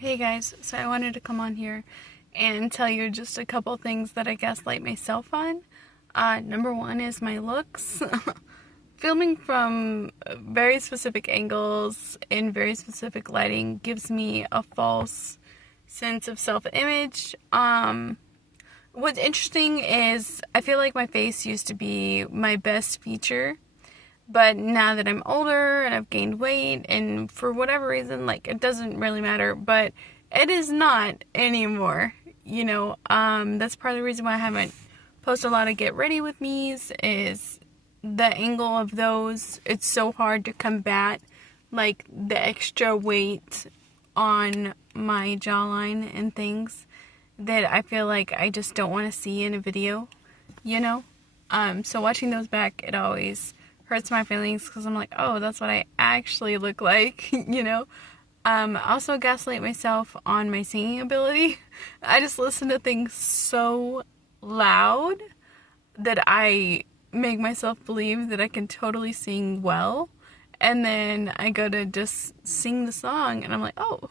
Hey guys, so I wanted to come on here and tell you just a couple things that I gaslight myself on. Number one is my looks. Filming from very specific angles in very specific lighting gives me a false sense of self-image. What's interesting is I feel like my face used to be my best feature. But now that I'm older and I've gained weight, and for whatever reason, like, it doesn't really matter, but it is not anymore. That's part of the reason why I haven't posted a lot of get ready with me's, is the angle of those. It's so hard to combat, like, the extra weight on my jawline and things that I feel like I just don't want to see in a video, So watching those back, it always hurts my feelings because I'm like, oh, that's what I actually look like, I also gaslight myself on my singing ability. I just listen to things so loud that I make myself believe that I can totally sing well, and then I go to just sing the song and I'm like, oh,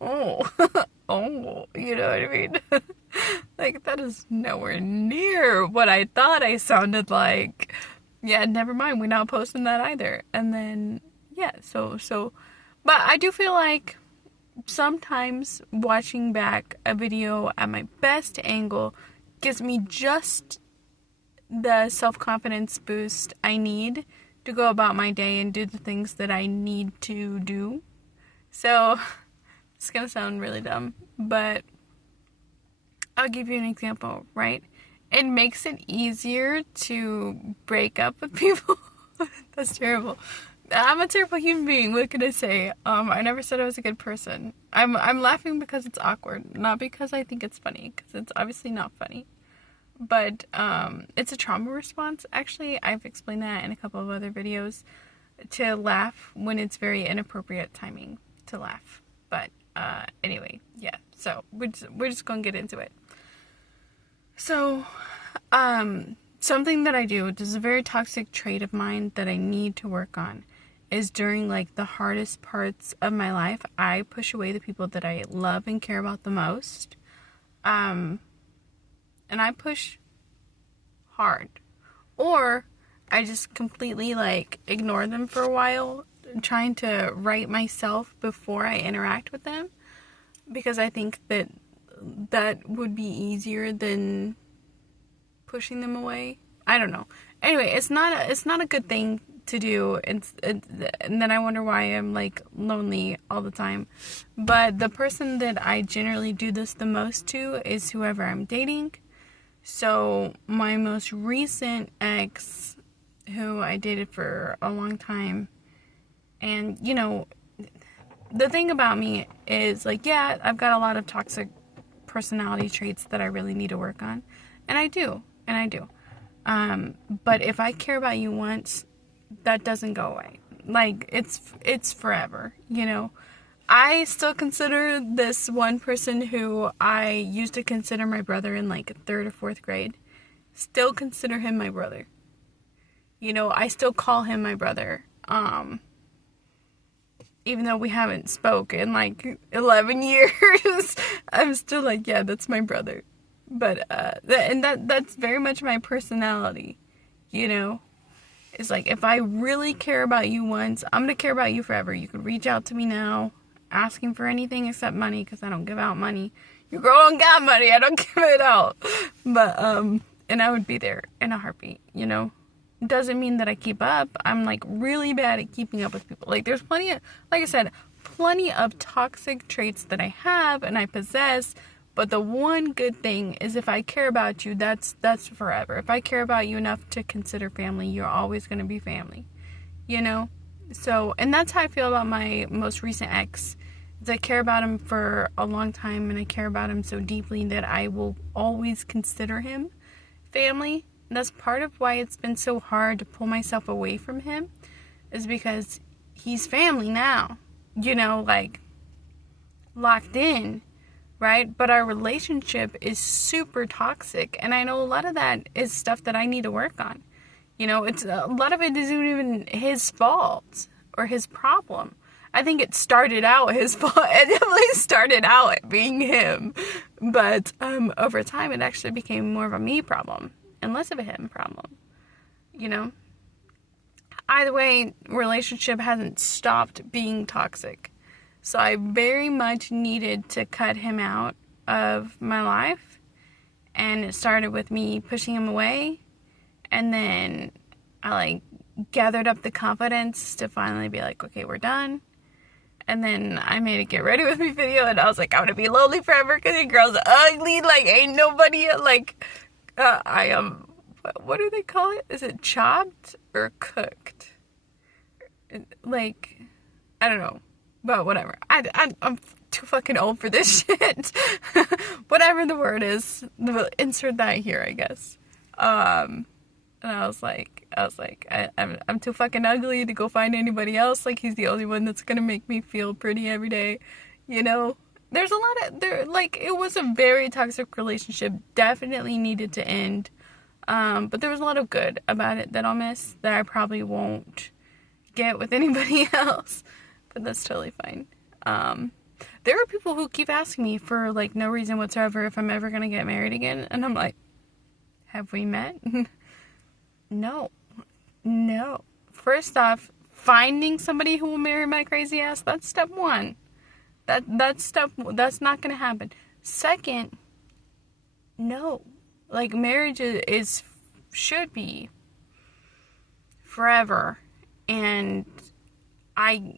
oh, oh, you know what I mean? Like, that is nowhere near what I thought I sounded like. Yeah, never mind, we're not posting that either. And then, yeah, but I do feel like sometimes watching back a video at my best angle gives me just the self-confidence boost I need to go about my day and do the things that I need to do. So, it's gonna sound really dumb, but I'll give you an example, right? It makes it easier to break up with people. That's terrible. I'm a terrible human being. What can I say? I never said I was a good person. I'm laughing because it's awkward, not because I think it's funny, because it's obviously not funny. But it's a trauma response. Actually, I've explained that in a couple of other videos, to laugh when it's very inappropriate timing to laugh. But anyway, yeah. So we're just gonna get into it. So, something that I do, this is a very toxic trait of mine that I need to work on, is during, like, the hardest parts of my life, I push away the people that I love and care about the most. And I push hard. Or I just completely, like, ignore them for a while, trying to right myself before I interact with them, because I think that would be easier than pushing them away. I don't know. Anyway, it's not a good thing to do. And then I wonder why I'm, like, lonely all the time. But the person that I generally do this the most to is whoever I'm dating. So my most recent ex, who I dated for a long time, and the thing about me is, like, yeah, I've got a lot of toxic personality traits that I really need to work on, and I do. But if I care about you once, that doesn't go away. Like, it's forever, I still consider this one person who I used to consider my brother in, like, 3rd or 4th grade, still consider him my brother. I still call him my brother, even though we haven't spoken in, like, 11 years. I'm still like, yeah, that's my brother. But that's very much my personality, It's like, if I really care about you once, I'm gonna care about you forever. You could reach out to me now, asking for anything except money, because I don't give out money. Your girl don't got money, I don't give it out. But and I would be there in a heartbeat. It doesn't mean that I keep up. I'm, like, really bad at keeping up with people. Like, there's plenty of, like I said, plenty of toxic traits that I have and I possess. But the one good thing is, if I care about you, that's forever. If I care about you enough to consider family, you're always going to be family, So, and that's how I feel about my most recent ex. Is I care about him for a long time, and I care about him so deeply that I will always consider him family. And that's part of why it's been so hard to pull myself away from him, is because he's family now, like, locked in. Right? But our relationship is super toxic. And I know a lot of that is stuff that I need to work on. It's a lot of it isn't even his fault or his problem. I think it started out his fault. It definitely started out being him. But over time, it actually became more of a me problem and less of a him problem. You know? Either way, relationship hasn't stopped being toxic. So I very much needed to cut him out of my life. And it started with me pushing him away. And then I gathered up the confidence to finally be like, okay, we're done. And then I made a get ready with me video, and I was like, I'm gonna be lonely forever because your girl's ugly, ain't nobody, I am, what do they call it? Is it chopped or cooked? I don't know, but whatever. I'm too fucking old for this shit. Whatever the word is, insert that here, I guess. And I was like, I'm too fucking ugly to go find anybody else. He's the only one that's gonna make me feel pretty every day. There's a lot of, it was a very toxic relationship. Definitely needed to end. But there was a lot of good about it that I'll miss, that I probably won't get with anybody else. But that's totally fine. There are people who keep asking me for, no reason whatsoever if I'm ever gonna get married again. And I'm like, have we met? No. First off, finding somebody who will marry my crazy ass, that's step one. That's not gonna happen. Second, no. Marriage should be forever. And I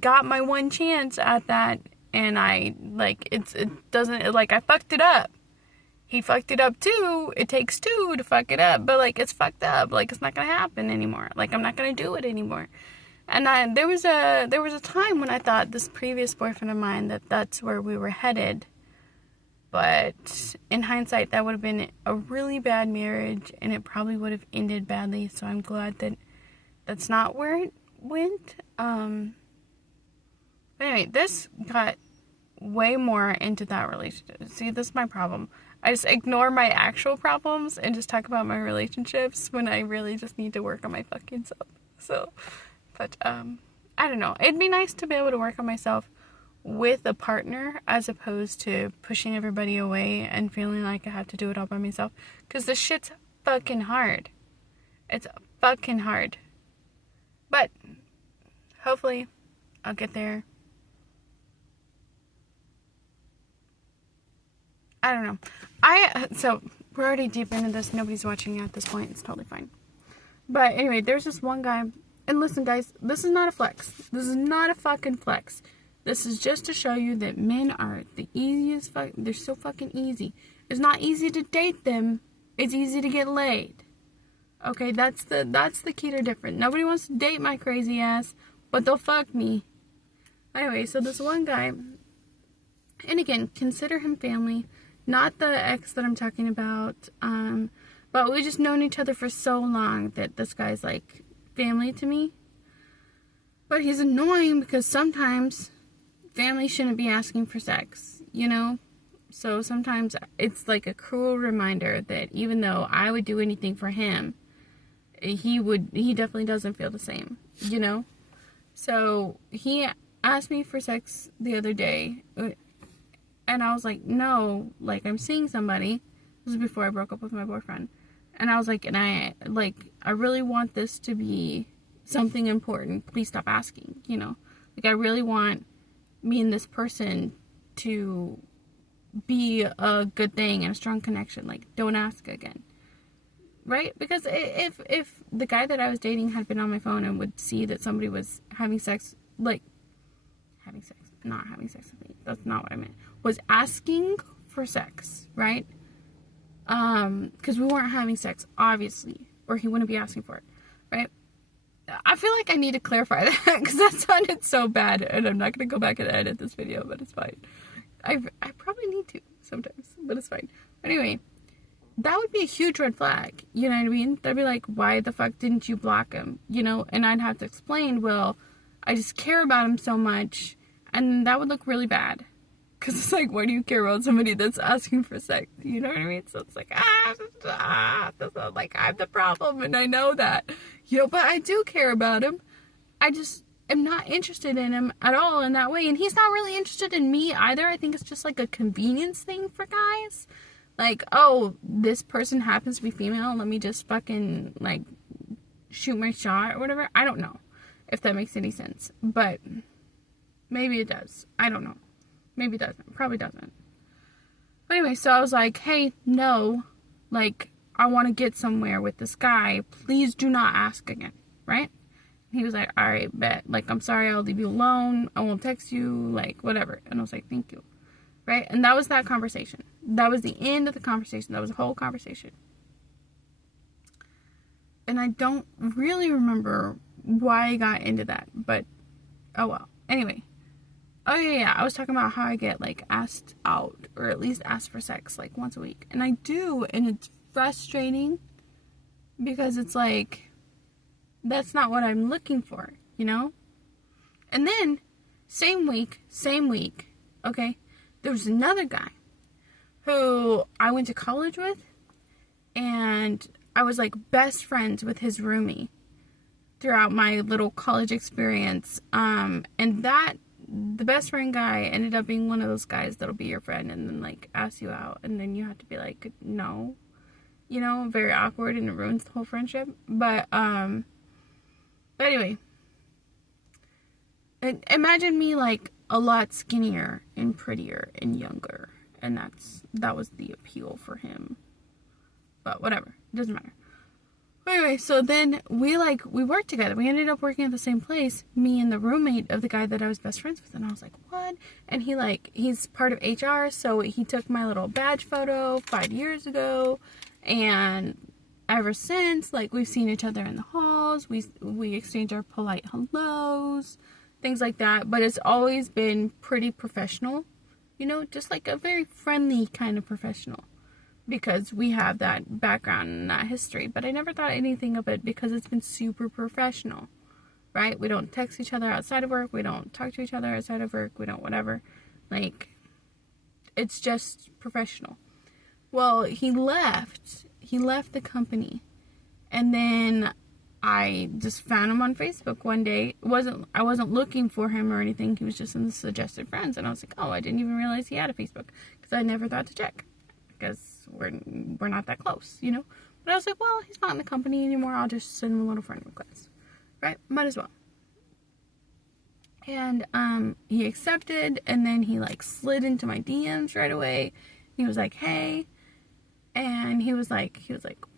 got my one chance at that, and I fucked it up. He fucked it up too. It takes two to fuck it up, but it's fucked up. It's not gonna happen anymore. I'm not gonna do it anymore. And there was a time when I thought this previous boyfriend of mine that's where we were headed. But in hindsight, that would have been a really bad marriage, and it probably would have ended badly. So I'm glad that that's not where it went. But anyway, this got way more into that relationship. See, this is my problem. I just ignore my actual problems and just talk about my relationships when I really just need to work on my fucking self. So, but, I don't know. It'd be nice to be able to work on myself with a partner as opposed to pushing everybody away and feeling like I have to do it all by myself. Because this shit's fucking hard. It's fucking hard. But, hopefully, I'll get there. I don't know. So, we're already deep into this. Nobody's watching at this point. It's totally fine. But anyway, there's this one guy. And listen, guys, this is not a flex. This is not a fucking flex. This is just to show you that men are the easiest they're so fucking easy. It's not easy to date them. It's easy to get laid. Okay, that's the key to different. Nobody wants to date my crazy ass, but they'll fuck me. Anyway, so this one guy, and again, consider him family. Not the ex that I'm talking about, but we just known each other for so long that this guy's family to me. But he's annoying because sometimes family shouldn't be asking for sex, So sometimes it's a cruel reminder that even though I would do anything for him, he definitely doesn't feel the same, So he asked me for sex the other day. And I was like, no, I'm seeing somebody. This was before I broke up with my boyfriend. And I was like, I really want this to be something important. Please stop asking, I really want me and this person to be a good thing and a strong connection. Don't ask again. Right? Because if the guy that I was dating had been on my phone and would see that somebody was having sex, not having sex with me, that's not what I meant, was asking for sex, right? Because we weren't having sex, obviously, or he wouldn't be asking for it, right? I feel like I need to clarify that, because that sounded so bad, and I'm not going to go back and edit this video, but it's fine. I probably need to sometimes, but it's fine. Anyway, that would be a huge red flag, you know what I mean? They'd be like, why the fuck didn't you block him, And I'd have to explain, well, I just care about him so much, and that would look really bad. Because it's why do you care about somebody that's asking for sex? You know what I mean? So it's I'm the problem, and I know that. But I do care about him. I just am not interested in him at all in that way. And he's not really interested in me either. I think it's just like a convenience thing for guys. Like, oh, this person happens to be female. Let me just fucking, like, shoot my shot or whatever. I don't know if that makes any sense. But maybe it does. I don't know. Maybe it doesn't. Probably doesn't. But anyway, so I was like, hey, no. Like, I want to get somewhere with this guy. Please do not ask again. Right? He was like, all right, bet. Like, I'm sorry, I'll leave you alone. I won't text you. Like, whatever. And I was like, thank you. Right? And that was that conversation. That was the end of the conversation. That was the whole conversation. And I don't really remember why I got into that. But, oh well. Anyway. Oh, yeah. I was talking about how I get, like, asked out. Or at least asked for sex, like, once a week. And I do. And it's frustrating. Because it's like, that's not what I'm looking for, you know? And then, same week, okay, there was another guy who I went to college with, and I was, like, best friends with his roomie throughout my little college experience, and the best friend guy ended up being one of those guys that'll be your friend and then, like, ask you out, and then you have to be like, no, you know, very awkward, and it ruins the whole friendship, but anyway, imagine me, like, a lot skinnier and prettier and younger. And that was the appeal for him. But whatever. It doesn't matter. Anyway, so then we worked together. We ended up working at the same place. Me and the roommate of the guy that I was best friends with. And I was like, what? And he's part of HR. So he took my little badge photo 5 years ago. And ever since, like, we've seen each other in the halls, we exchange our polite hellos, things like that, but it's always been pretty professional, you know, just like a very friendly kind of professional, because we have that background and that history, but I never thought anything of it because it's been super professional, right? We don't text each other outside of work, we don't talk to each other outside of work, we don't whatever, like, it's just professional. Well, he left the company, and then I just found him on Facebook one day. I wasn't looking for him or anything. He was just in the suggested friends, and I was like, oh, I didn't even realize he had a Facebook, because I never thought to check, because we're not that close, you know. But I was like, well, he's not in the company anymore. I'll just send him a little friend request, right? Might as well. And he accepted, and then he, like, slid into my DMs right away. He was like, hey. And he was like,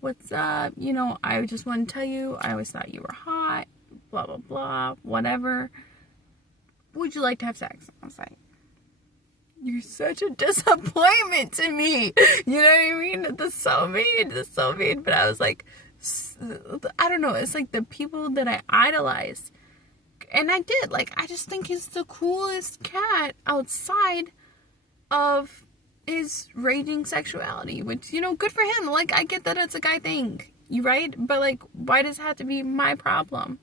what's up? You know, I just want to tell you, I always thought you were hot, blah, blah, blah, whatever. Would you like to have sex? I was like, you're such a disappointment to me. You know what I mean? That's so mean. But I was like, I don't know. It's like the people that I idolize. And I did. Like, I just think he's the coolest cat outside of his raging sexuality, which, you know, good for him. Like, I get that it's a guy thing, you right? But, like, why does it have to be my problem?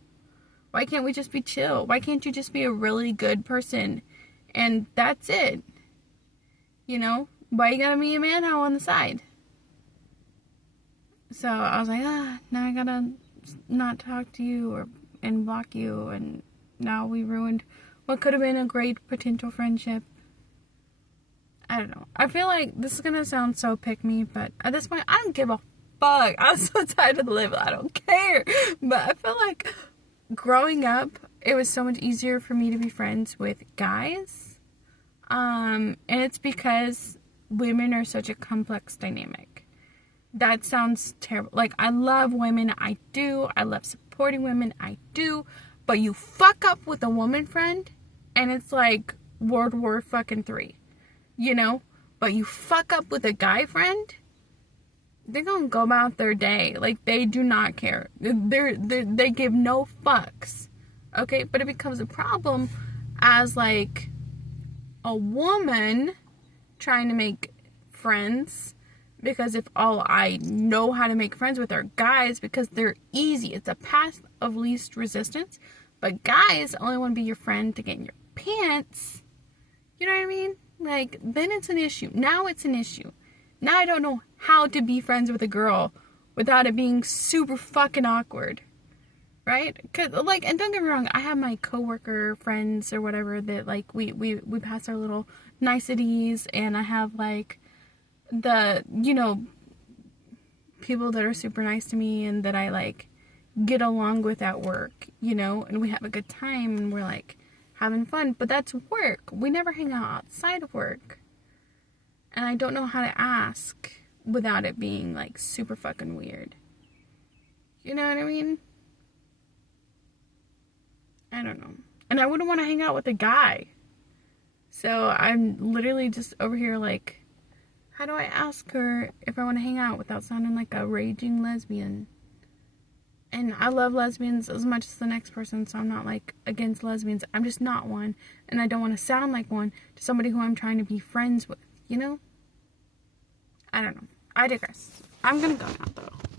Why can't we just be chill? Why can't you just be a really good person and that's it? You know, why you gotta be a manhole on the side? So I was like, now I gotta not talk to you and block you, and now we ruined what could have been a great potential friendship. I don't know. I feel like this is gonna sound so pick-me, but at this point, I don't give a fuck. I'm so tired of the label. I don't care. But I feel like growing up, it was so much easier for me to be friends with guys. And it's because women are such a complex dynamic. That sounds terrible. Like, I love women. I do. I love supporting women. I do. But you fuck up with a woman friend, and it's like World War fucking 3. You know, but you fuck up with a guy friend, they're gonna go about their day. Like, they do not care. They give no fucks. Okay, but it becomes a problem as, like, a woman trying to make friends, because if all I know how to make friends with are guys, because they're easy. It's a path of least resistance. But guys only want to be your friend to get in your pants. You know what I mean? Like, then it's an issue. Now it's an issue. Now I don't know how to be friends with a girl without it being super fucking awkward. right? Cause like, and don't get me wrong, I have my coworker friends or whatever that like we pass our little niceties, and I have like the, you know, people that are super nice to me and that I like get along with at work, you know, and we have a good time and we're like having fun, but that's work. We never hang out outside of work. And I don't know how to ask without it being like super fucking weird. You know what I mean? I don't know. And I wouldn't want to hang out with a guy. So I'm literally just over here like, how do I ask her if I want to hang out without sounding like a raging lesbian? And I love lesbians as much as the next person, so I'm not like against lesbians. I'm just not one, and I don't want to sound like one to somebody who I'm trying to be friends with, you know? I don't know. I digress. I'm gonna go now though.